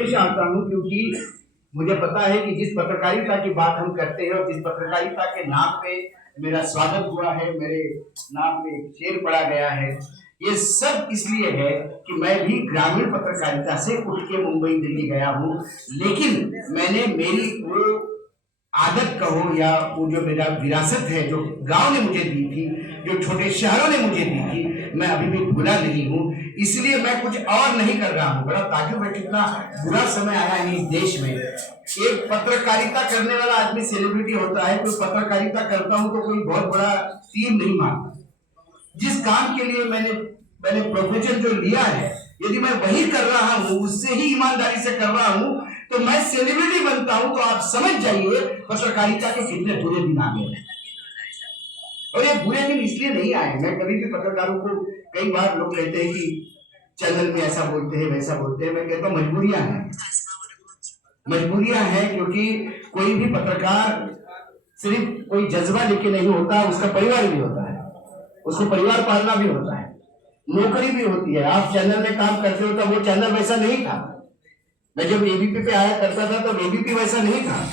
हमेशा आता हूँ क्योंकि मुझे पता है कि जिस पत्रकारिता की बात हम करते हैं और जिस पत्रकारिता के नाम पे मेरा स्वागत हुआ है, मेरे नाम पे एक शेर पढ़ा गया है, ये सब इसलिए है कि मैं भी ग्रामीण पत्रकारिता से उठ के मुंबई दिल्ली गया हूँ। लेकिन मैंने मेरी वो आदत कहो या वो जो मेरा विरासत है जो गांव ने मुझे दी थी, जो छोटे शहरों ने मुझे दी थी, मैं अभी भी भूला नहीं हूँ। इसलिए मैं कुछ और नहीं कर रहा हूँ। बड़ा ताज्जुब है कितना बुरा समय आया है इस देश में। एक पत्रकारिता करने वाला आदमी सेलिब्रिटी होता है, तो पत्रकारिता करता हूँ तो कोई बहुत बड़ा तीर नहीं मारता। जिस काम के लिए मैंने प्रोफेशन जो लिया है, यदि मैं वही कर रहा हूँ, उससे ही ईमानदारी से कर रहा हूँ, तो मैं सेलिब्रिटी बनता हूँ। तो आप समझ जाइए पत्रकारिता के कितने बुरे दिन आ गए। और ये बुरे दिन इसलिए नहीं आए, मैं कभी भी पत्रकारों को, कई बार लोग कहते हैं कि चैनल में ऐसा बोलते हैं वैसा बोलते हैं, मैं कहता हूँ मजबूरियां हैं। मजबूरियां हैं क्योंकि कोई भी पत्रकार सिर्फ कोई जज्बा लेके नहीं होता, उसका परिवार भी होता है, उसको परिवार पालना भी होता है, नौकरी भी होती है। आप चैनल में काम करते हो तो वो चैनल वैसा नहीं था। मैं जब एबीपी पे आया करता था तो एबीपी वैसा नहीं था।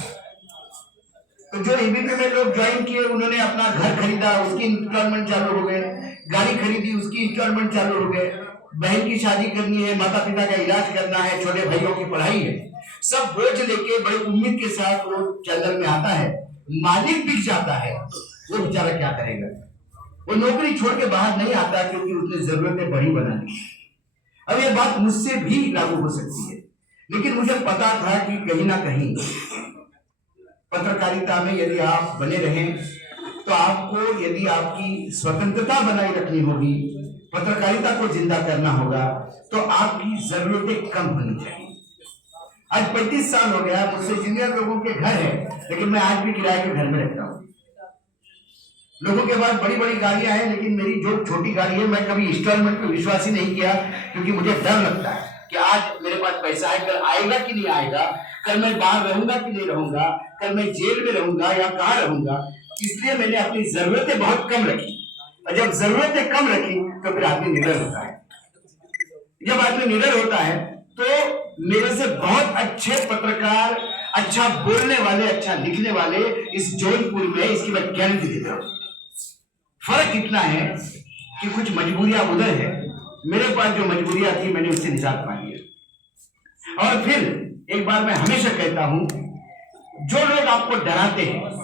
तो जो एबीपी में लोग ज्वाइन किए, उन्होंने अपना घर खरीदा, उसकी इंस्टॉलमेंट चालू हो गए, गाड़ी खरीदी, उसकी इंस्टॉलमेंट चालू हो गए, बहन की शादी करनी है, माता पिता का इलाज करना है, छोटे भाइयों की पढ़ाई है, सब बोझ लेके बड़ी उम्मीद के साथ वो चैनल में आता है। मालिक बिक जाता है, वो बेचारा क्या करेगा? वो नौकरी छोड़ के बाहर नहीं आता क्योंकि उसने जरूरतें बड़ी बना ली। अब ये बात मुझसे भी लागू हो सकती है, लेकिन मुझे पता था कि कहीं ना कहीं पत्रकारिता में यदि आप बने रहें तो आपको, यदि आपकी स्वतंत्रता बनाए रखनी होगी, पत्रकारिता को जिंदा करना होगा, तो आपकी जरूरतें कम होनी चाहिए। आज 35 साल हो गया, मुझसे जूनियर लोगों के घर है, लेकिन मैं आज भी किराए के घर में रहता हूँ। लोगों के पास बड़ी बड़ी गाड़ियां हैं, लेकिन मेरी जो छोटी गाड़ी है, मैं कभी इंस्टॉलमेंट पे विश्वास ही नहीं किया, क्योंकि मुझे डर लगता है कि आज मेरे पास पैसा है, कल आएगा कि नहीं आएगा, कल मैं बाहर रहूंगा कि नहीं रहूंगा, कल मैं जेल में रहूंगा या कहाँ रहूंगा। इसलिए मैंने अपनी जरूरतें बहुत कम रखी, और जब जरूरतें कम रखी तो फिर आदमी निडर होता है। जब आदमी निडर होता है तो मेरे से बहुत अच्छे पत्रकार, अच्छा बोलने वाले, अच्छा लिखने वाले इस जौनपुर में, इसकी मैं गारंटी देता हूँ। फर्क इतना है कि कुछ मजबूरियां उधर है, मेरे पास जो मजबूरियां थी मैंने उससे निजात पा लिया। और फिर एक बार मैं हमेशा कहता हूं, जो लोग आपको डराते हैं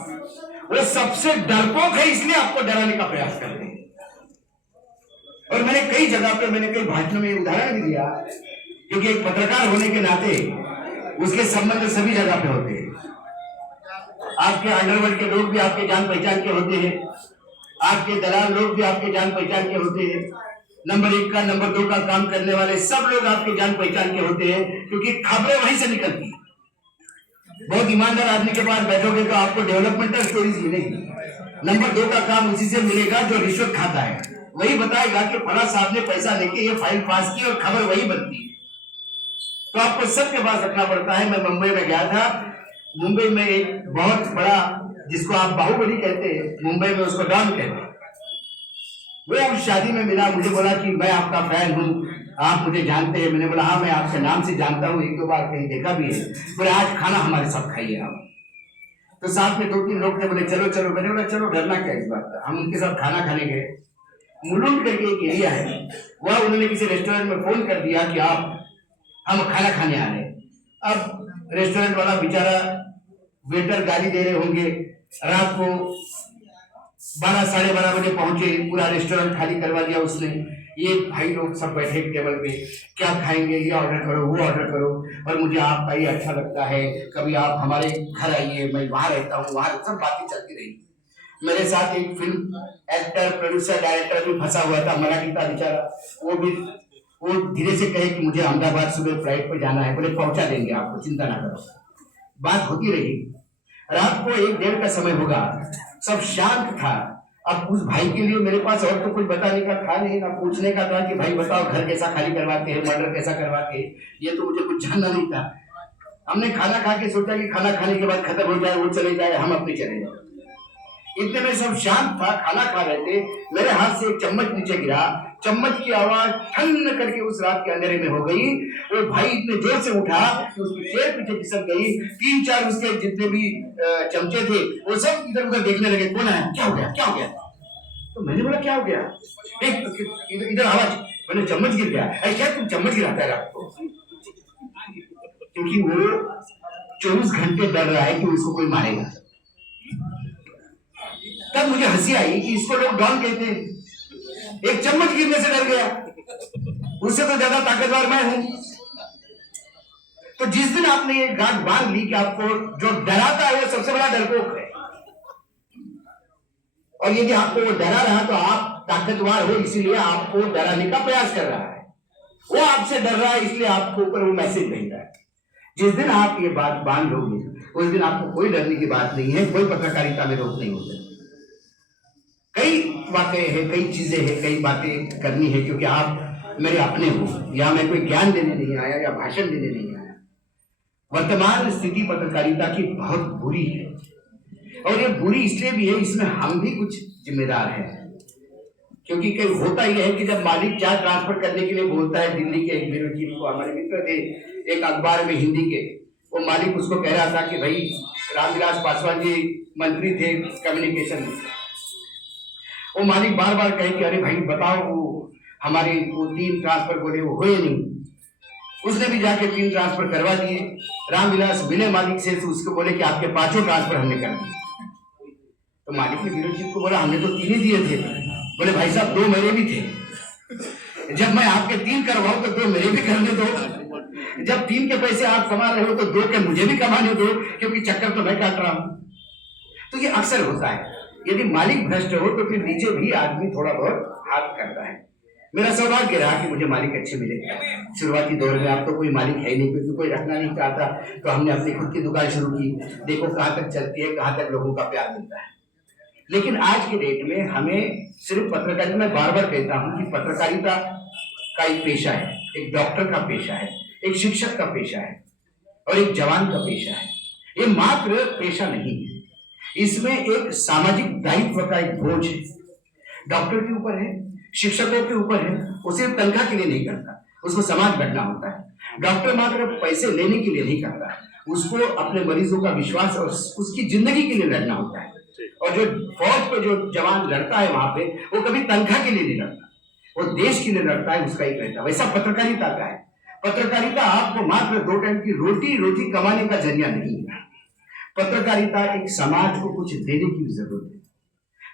वो सबसे डरपोक है, इसलिए आपको डराने का प्रयास करते हैं। और मैंने कई जगह पे, मैंने कई भाषणों में उदाहरण भी दिया, क्योंकि एक पत्रकार होने के नाते उसके संबंध सभी जगह पे होते हैं। आपके अंडरवर्ल्ड के लोग भी आपके जान पहचान के होते हैं, आपके दलाल लोग भी आपके जान पहचान के होते हैं, नंबर 1 का नंबर 2 का काम करने वाले सब लोग आपके जान पहचान के होते हैं, क्योंकि खबरें वहीं से निकलती है। बहुत ईमानदार आदमी के पास बैठोगे तो आपको डेवलपमेंटल स्टोरीज मिलेगी। नंबर 2 का काम उसी से मिलेगा जो रिश्वत खाता है, वही बताएगा कि फला साहब ने पैसा लेके ये फाइल पास की, और खबर वही बनती है। तो आपको सबके पास रखना पड़ता है। मैं मुंबई में गया था, मुंबई में एक बहुत बड़ा, जिसको आप बाहुबली कहते हैं, मुंबई में उसको डॉन कहते हैं, वो उस शादी में मिला, मुझे बोला कि मैं आपका फैन हूँ, आप मुझे जानते हैं? मैंने बोला हाँ, मैं आपके नाम से जानता हूँ, 1-2 बार कहीं देखा भी है। बोले आज खाना हमारे साथ खाइए आप। तो साथ में 2-3 लोग थे, बोले चलो चलो। मैंने बोला चलो, डरना क्या इस बात का। हम उनके साथ खाना खाने गए। मुलुंड करके एक एरिया है, वह उन्होंने किसी रेस्टोरेंट में फोन कर दिया कि हम खाना खाने आ रहे हैं। अब रेस्टोरेंट वाला बेचारा, वेटर गाली दे रहे होंगे, रात को 12-12:30 बजे पहुंचे, पूरा रेस्टोरेंट खाली करवा दिया उसने। ये भाई लोग सब बैठे टेबल पे, क्या खाएंगे, ये ऑर्डर करो, वो ऑर्डर करो, और मुझे आपका ये अच्छा लगता है, कभी आप हमारे घर आइए, मैं वहां रहता हूँ, वहां सब बातें चलती रही। मेरे साथ एक फिल्म एक्टर, प्रोड्यूसर, डायरेक्टर भी फंसा हुआ था, मराठी था बेचारा। वो धीरे से कहे कि मुझे अहमदाबाद सुबह फ्लाइट पे जाना है। बोले पहुंचा देंगे आपको, चिंता ना करो। बात होती रही। रात को 1-1:30 का समय होगा, सब शांत था। अब उस भाई के लिए मेरे पास और तो कुछ बताने का था नहीं, ना पूछने का था कि भाई बताओ घर कैसा खाली करवाते हैं, मर्डर कैसा करवाते हैं, ये तो मुझे कुछ जानना नहीं था। हमने खाना खा के सोचा कि खाना खाने के बाद खत्म हो जाए, वो चले जाए, हम अपने चले जाए। इतने में सब शांत था, खाना खा रहे थे। मेरे हाथ से एक चम्मच नीचे गिरा, चम्मच की आवाज ठन करके उस रात के अंधेरे में हो गई। वो भाई इतने जोर से उठा कि उसकी चेयर पीछे खिसक गई। 3-4 उसके जितने भी चमचे थे वो सब इधर उधर देखने लगे, कौन है, क्या हो गया, क्या हो गया। तो मैंने बोला क्या हो गया, इधर आवाज, मैंने चम्मच गिर गया। अरे क्या तुम चम्मच गिराता है रात को? क्योंकि वो 24 घंटे डर रहा है कि उसको कोई मारेगा। तब मुझे हंसी आई कि इसको लोग डॉन कहते हैं। एक चम्मच गिरने से डर गया, उससे तो ज्यादा ताकतवर मैं हूं। तो जिस दिन आपने ये गांठ बांध ली कि आपको जो डराता है वो सबसे बड़ा डरपोक है, और यदि आपको वो डरा रहा तो आप ताकतवर हो, इसीलिए आपको डराने का प्रयास कर रहा है। वो आपसे डर रहा है इसलिए आपको ऊपर वो मैसेज भेज रहा है। जिस दिन आप ये बात बांध लोगे उस दिन आपको कोई डरने की बात नहीं है, कोई पत्रकारिता में रोक नहीं होता। कई बातें हैं, कई चीजें हैं, कई बातें करनी है, क्योंकि आप मेरे अपने हो। या मैं कोई ज्ञान देने नहीं आया या भाषण देने नहीं आया। वर्तमान स्थिति पत्रकारिता की बहुत बुरी है, और ये बुरी इसलिए भी है, इसमें हम भी कुछ जिम्मेदार हैं। क्योंकि कई होता यह है कि जब मालिक चार्ज ट्रांसफर करने के लिए बोलता है, दिल्ली के एक ब्यूरो चीफ को, हमारे मित्र थे एक अखबार में हिंदी के, वो मालिक उसको कह रहा था कि भाई रामविलास पासवान जी मंत्री थे कम्युनिकेशन में। वो मालिक बार बार कहे कि अरे भाई बताओ, वो हमारे वो 3 ट्रांसफर बोले वो हुए नहीं। उसने भी जाके 3 ट्रांसफर करवा दिए। रामविलास मिले मालिक से, तो उसको बोले कि आपके 5 ट्रांसफर हमने कर दिए। तो मालिक ने ब्यूरो चीफ को बोला हमने तो 3 ही दिए थे। बोले भाई साहब 2 मेरे भी थे, जब मैं आपके 3 करवाऊं तो 2 मेरे भी करने दो। जब 3 के पैसे आप कमा रहे हो तो 2 के मुझे भी कमाने दो, क्योंकि चक्कर तो मैं काट रहा हूं। तो ये अक्सर होता है, यदि मालिक भ्रष्ट हो तो फिर नीचे भी आदमी थोड़ा बहुत हाथ करता है। मेरा सौभाग्य रहा कि मुझे मालिक अच्छे मिले शुरुआती दौर में। अब तो कोई मालिक है नहीं, क्योंकि कोई रखना नहीं चाहता, तो हमने अपनी खुद की दुकान शुरू की। देखो कहाँ तक चलती है, कहाँ तक लोगों का प्यार मिलता है। लेकिन आज के डेट में हमें सिर्फ पत्रकारिता, मैं बार बार कहता हूं कि पत्रकारिता का एक पेशा है, एक डॉक्टर का पेशा है, एक शिक्षक का पेशा है, और एक जवान का पेशा है। ये मात्र पेशा नहीं है, इसमें एक सामाजिक दायित्व का एक बोझ है। डॉक्टर के ऊपर है, शिक्षकों के ऊपर है। वो सिर्फ तनख्वाह के लिए नहीं करता, उसको समाज गढ़ना होता है। डॉक्टर मात्र पैसे लेने के लिए नहीं करता, उसको अपने मरीजों का विश्वास और उसकी जिंदगी के लिए लड़ना होता है। और जो फौज पे जो जवान लड़ता है वहां पे, वो कभी तनख्वाह के लिए नहीं लड़ता, वो देश के लिए लड़ता है, उसका ही रहता है। वैसा पत्रकारिता का है। पत्रकारिता आपको मात्र 2 टाइम की रोटी कमाने का जरिया नहीं है। पत्रकारिता एक समाज को कुछ देने की भी जरूरत है।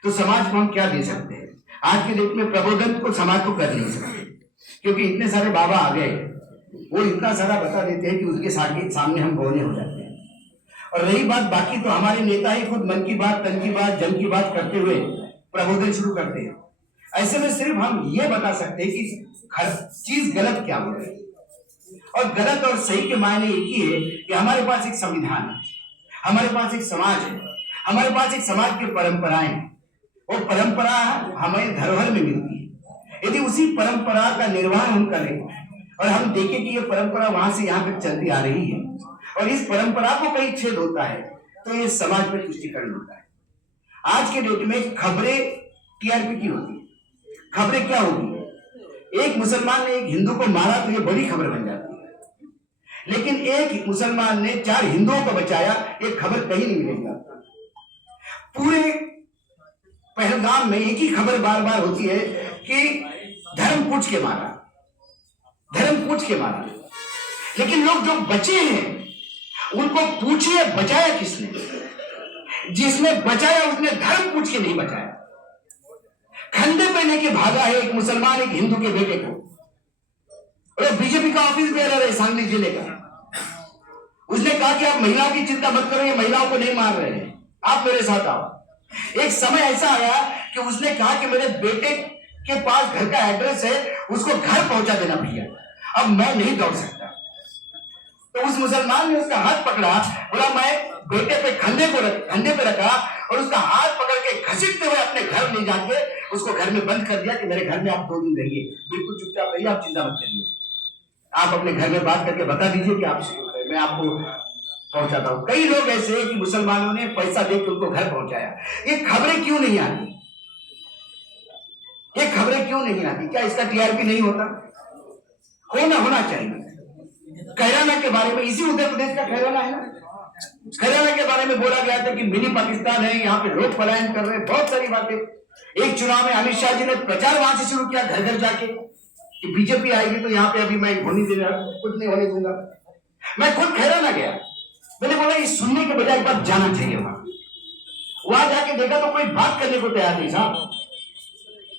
तो समाज को हम क्या दे सकते हैं? आज के डेट में प्रबोधन को समाज को कर नहीं सकते, क्योंकि इतने सारे बाबा आ गए, वो इतना सारा बता देते हैं कि उसके सामने हम बौने हो जाते हैं। और रही बात बाकी, तो हमारे नेता ही खुद मन की बात, तन की बात, जन की बात करते हुए प्रबोधन शुरू करते हैं। ऐसे में सिर्फ हम ये बता सकते हैं कि हर चीज गलत क्या हो रही है, और गलत और सही के मायने एक ही है कि हमारे पास एक संविधान है, हमारे पास एक समाज है, हमारे पास एक समाज की परंपराएं हैं, और परंपरा हमें धरोहर में मिलती है। यदि उसी परंपरा का निर्वाह हम करें और हम देखें कि ये परंपरा वहां से यहाँ तक चलती आ रही है, और इस परंपरा को कहीं छेद होता है, तो ये समाज में तुष्टिकरण होता है। आज के डेट में खबरें टीआरपी की होती है। खबरें क्या होगी? एक मुसलमान ने एक हिंदू को मारा तो ये बड़ी खबर बन जाती है, लेकिन एक मुसलमान ने 4 हिंदुओं को बचाया, ये खबर कहीं नहीं मिलेगी। पूरे पहलगाम में एक ही खबर बार बार होती है कि धर्म पूछ के मारा, धर्म पूछ के मारा। लेकिन लोग जो बचे हैं उनको पूछिए बचाया किसने? जिसने बचाया उसने धर्म पूछ के नहीं बचाया। खंडे पे लेके भागा है एक मुसलमान एक हिंदू के बेटे को, और बीजेपी का ऑफिस बेरर है सांगली जिले का। उसने कहा कि आप महिलाओं की चिंता मत करो, ये महिलाओं को नहीं मार रहे हैं, आप मेरे साथ आओ। एक समय ऐसा आया कि उसने कहा कि मेरे बेटे के पास घर का एड्रेस है, उसको घर पहुंचा देना भैया, अब मैं नहीं दौड़ सकता। तो उस मुसलमान ने उसका हाथ पकड़ा, बोला मैं बेटे पे खंडे पे रखा, और उसका हाथ पकड़ के घसीटते हुए अपने घर ले जाके उसको घर में बंद कर दिया कि मेरे घर में आप 2 दिन रहिए, बिल्कुल चुपचाप रहिए, आप चिंता मत करिए, आप अपने घर में बात करके बता दीजिए कि आप, मैं आपको पहुंचाता हूं। कई लोग ऐसे कि मुसलमानों ने पैसा देकर उनको घर पहुंचाया। ये खबरें क्यों नहीं आती? ये खबरें खबरें क्यों नहीं आती? क्या इसका टीआरपी नहीं होता? होना चाहिए। कैराना के बारे में, इसी उत्तर प्रदेश का कैराना है ना, कैराना के बारे में बोला गया था कि मिनी पाकिस्तान है, यहाँ पे लोग पलायन कर रहे हैं, बहुत सारी बातें। एक चुनाव में अमित शाह जी ने प्रचार वहां से शुरू किया, घर घर जाके, कि बीजेपी आएगी तो यहाँ पे अभी मैं होने दे रहा, कुछ नहीं होने दूंगा। मैं खुद कैराना गया, मैंने बोला ये सुनने के बजाय एक बार जाना चाहिए। वहां जाके देखा तो कोई बात करने को तैयार नहीं साहब।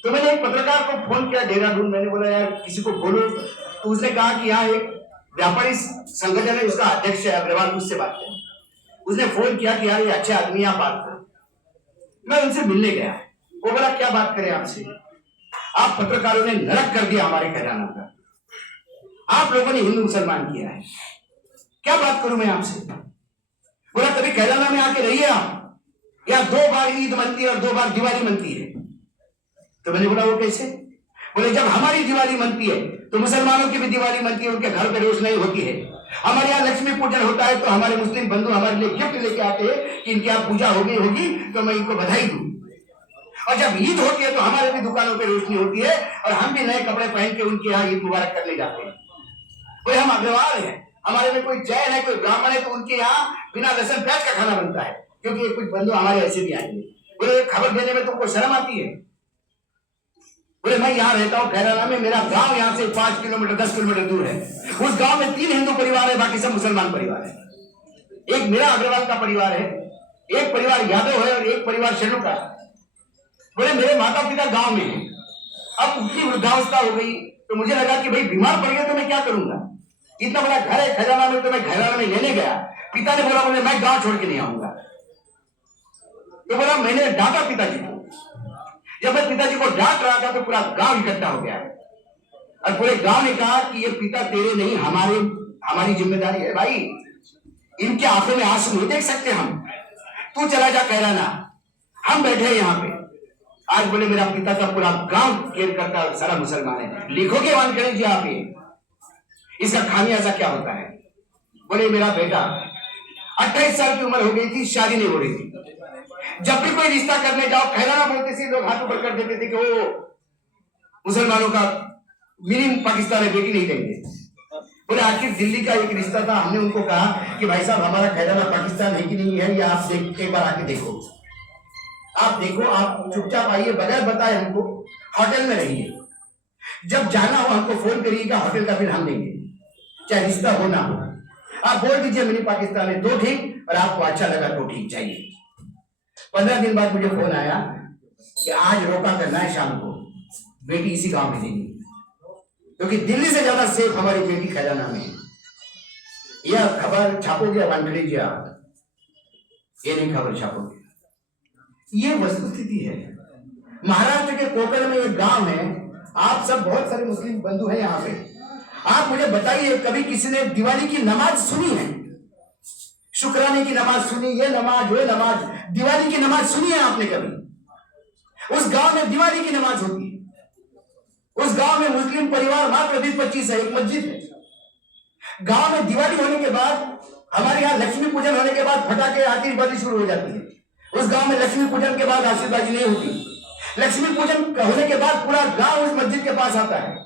तो मैंने एक पत्रकार को फोन किया देहरादून, मैंने बोला यार किसी को बोलो, तो उसने कहा कि यहाँ एक व्यापारी संगठन है, उसका अध्यक्ष है अग्रवाल, उससे बात करें। उसने फोन किया कि यार ये अच्छे आदमी, आप बात करो। मैं उनसे मिलने गया, वो बोला क्या बात करें आपसे, आप पत्रकारों ने नरक कर दिया हमारे कैराना का, आप लोगों ने हिंदू मुसलमान किया है, क्या बात करूं मैं आपसे। बोला कभी कैराना में आके रहिए आप, या 2 बार ईद मनती है और 2 बार दिवाली मनती है। तो मैंने बोला वो कैसे? बोले जब हमारी दिवाली मनती है तो मुसलमानों की भी दिवाली मनती है, उनके घर पे रोशनाई होती है। हमारे यहाँ लक्ष्मी पूजन होता है तो हमारे मुस्लिम बंधु हमारे लिए गिफ्ट लेके आते हैं कि इनकी यहाँ पूजा होगी तो मैं इनको बधाई दूं। और जब ईद होती है तो हमारे भी दुकानों पे रोशनी होती है और हम भी नए कपड़े पहन के उनके यहाँ ईद मुबारक करने जाते हैं। कोई हम अग्रवाल है, हमारे में कोई जैन है, कोई ब्राह्मण है, तो उनके यहाँ बिना लहसुन प्याज का खाना बनता है, क्योंकि कुछ बंधु हमारे ऐसे भी आएंगे। बोले खबर देने में तुमको शर्म आती है? बोले मैं यहाँ रहता हूँ कैराना में, मेरा गांव यहाँ से 5 किलोमीटर 10 किलोमीटर दूर है। उस गांव में 3 हिंदू परिवार है, बाकी सब मुसलमान परिवार है। एक मेरा अग्रवाल का परिवार है, एक परिवार यादव है और एक परिवार शेरू का। बोले मेरे माता पिता गांव में है, अब उनकी वृद्धावस्था हो गई तो मुझे लगा कि भाई बीमार पड़ गए तो मैं क्या करूंगा, इतना बड़ा घर है खजाना में, तो मैं खजाना में लेने गया। पिता ने बोला बोले मैं गांव छोड़ के नहीं आऊंगा। तो बोला मैंने डांटा पिताजी को। जब मैं पिताजी को डांट रहा था तो पूरा गांव इकट्ठा हो गया और पूरे गांव ने कहा कि ये पिता तेरे नहीं हमारी जिम्मेदारी है भाई, इनके आंखों में आंसू नहीं देख सकते हम, तू चला जा कैराना, हम बैठे हैं यहाँ पे। आज बोले मेरा पिता का पूरा गांव केयर करता है, सारा मुसलमान है, लिखोगे वानखेड़े जी आप, इसका खामियाजा क्या होता है? बोले मेरा बेटा 28 साल की उम्र हो गई थी, शादी नहीं हो रही थी, जब भी कोई रिश्ता करने जाओ कैराना बोलते थे, लोग हाथ ऊपर कर देते थे कि वो मुसलमानों का मिनी पाकिस्तान है, बेटी नहीं देंगे। बोले आखिर दिल्ली का एक रिश्ता था, हमने उनको कहा कि भाई साहब हमारा कैराना पाकिस्तान है कि नहीं है, ये आप एक बार आके देखो, आप देखो, आप चुपचाप आइए, बगैर बताए हमको होटल में रहिए, जब जाना हो हमको फोन करिएगा, होटल का बिल हम देंगे, चाहे रिश्ता हो ना हो। आप बोल दीजिए मिनी पाकिस्तान है तो ठीक, और आपको अच्छा लगा तो ठीक, चाहिए। 15 दिन बाद मुझे फोन आया कि आज रोका करना है शाम को, बेटी इसी गांव में देंगी, क्योंकि दिल्ली से ज्यादा सेफ हमारी बेटी खजाना में। यह खबर छापोगे वानखेड़े जी आप, ये नहीं खबर छापोगे, ये वस्तुस्थिति है। महाराष्ट्र के कोकर में एक गांव है, आप सब बहुत सारे मुस्लिम बंधु हैं यहाँ पे, आप मुझे बताइए कभी किसी ने दिवाली की नमाज सुनी है? शुक्राने की नमाज सुनी, ये नमाज वो नमाज, दिवाली की नमाज सुनी है आपने कभी? उस गांव में दिवाली की नमाज होती है, उस गांव में मुस्लिम परिवार मात्र 20-25 है, एक मस्जिद है। गांव में दिवाली होने के बाद, हमारे यहाँ लक्ष्मी पूजन होने के बाद फटाके आतिशबाजी शुरू हो जाती है। उस गांव में लक्ष्मी पूजन के बाद आतिशबाजी नहीं होती। लक्ष्मी पूजन होने के बाद पूरा गांव उस मस्जिद के पास आता है,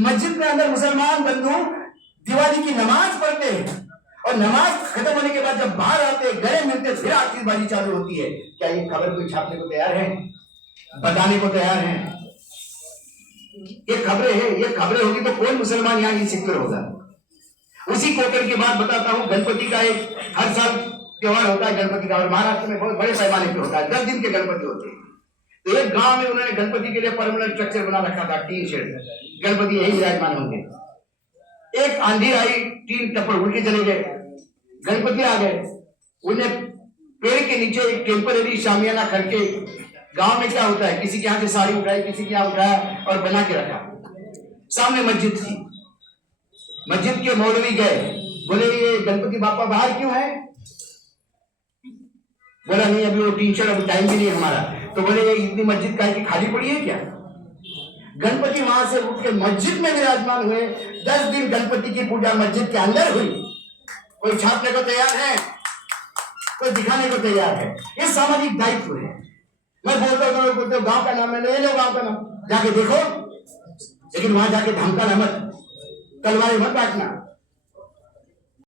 मस्जिद में अंदर मुसलमान बंधु दिवाली की नमाज पढ़ते हैं, और नमाज खत्म होने के बाद जब बाहर आते हैं, गले मिलते, फिर आतिशबाजी चालू होती है। क्या ये खबर कोई छापने को तैयार है, बताने को तैयार है? ये खबरें हैं, ये खबरें होगी तो कौन मुसलमान यहाँ इनसिक्योर होगा? उसी कोकर की बात बताता हूँ, गणपति का एक हर साल त्योहार होता है गणपति का, और महाराष्ट्र में बहुत बड़े पैमाने पे होता है, 10 दिन के गणपति होते हैं। तो एक गांव में उन्होंने गणपति के लिए परमानेंट स्ट्रक्चर बना रखा था, टीन शेड, गणपति यही विराजमान होंगे। एक आंधी आई, टीन टप्पड़ उड़ के चले गए, गणपति आ गए। उन्हें पेड़ के नीचे एक टेम्पररी शामियाना करके, गांव में क्या होता है, किसी के यहाँ से साड़ी उठाई, किसी के यहाँ उठाया और बना के रखा। सामने मस्जिद थी, मस्जिद के मौलवी गए, बोले ये गणपति बापा बाहर क्यों है? बोला नहीं अभी वो टीन शेड, अभी टाइम भी नहीं हमारा। तो बोले ये इतनी मस्जिद का खाली पड़ी है क्या? गणपति वहां से उठ के मस्जिद में विराजमान हुए, 10 दिन गणपति की पूजा मस्जिद के अंदर हुई। कोई छापने को तैयार है? कोई दिखाने को तैयार है? ये सामाजिक दायित्व है। मैं बोलता हूँ बोलते हो गांव का नाम है, ले लो गांव का नाम, जाके देखो, लेकिन वहां जाके धमकाना मत, तलवारें मत काटना।